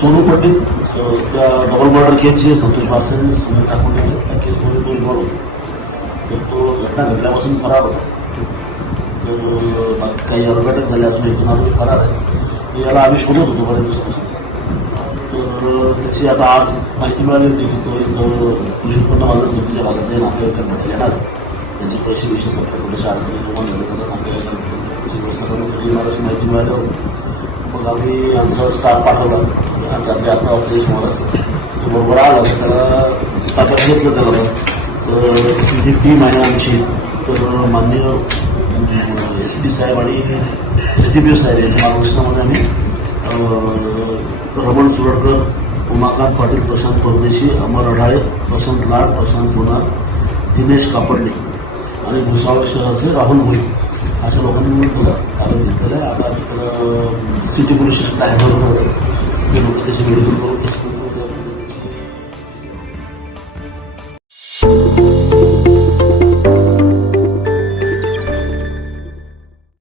सोनू पंडित त्या double murder केसची संतोष बारसे सुनील ठाकूर त्या केसमध्ये तो इन्व्हॉल्व होता. तर तो घटना घडल्यापासून फरार होता. तर काही अलगटक झाले असून इथून अजून फरार आहे. याला आम्ही शोधत होतो बऱ्याच दिवसापासून. तर त्याची आता आज माहिती मिळाली होती की तो एक कृषी उत्पन्न बाजार समितीच्या भागात आहे नातेवाईकांमध्ये येणार त्यांचे पैसे विषय सरकार थोडेसे अडचणी निर्माण झाले होते नातेवाईकांना त्याची करण्यासाठी मला अशी माहिती मिळाल्यावर मग आम्ही आमचा स्टाफ पाठवला. आणि रात्री अकरा वाजता सुमारास तो बरोबर आला त्याला ताब्यात घेतलं त्याला तर ती जी टीम आहे आमची तर माननीय एस पी साहेब आणि एस डी पी एफ साहेब यांच्या मार्गदर्शनामध्ये आम्ही रमण सुरडकर उमाकांत पाटील प्रशांत परदेशी अमर अढाळे प्रशांत लाड प्रशांत सोनार दिनेश कापडणे आणि भुसावळ शहराचे राहुल भोई अशा लोकांनी तुला ताब्यात घेतलेलं आहे आता सिटी पोलीस स्टेशनला आहे ते Pero kasi siguro po,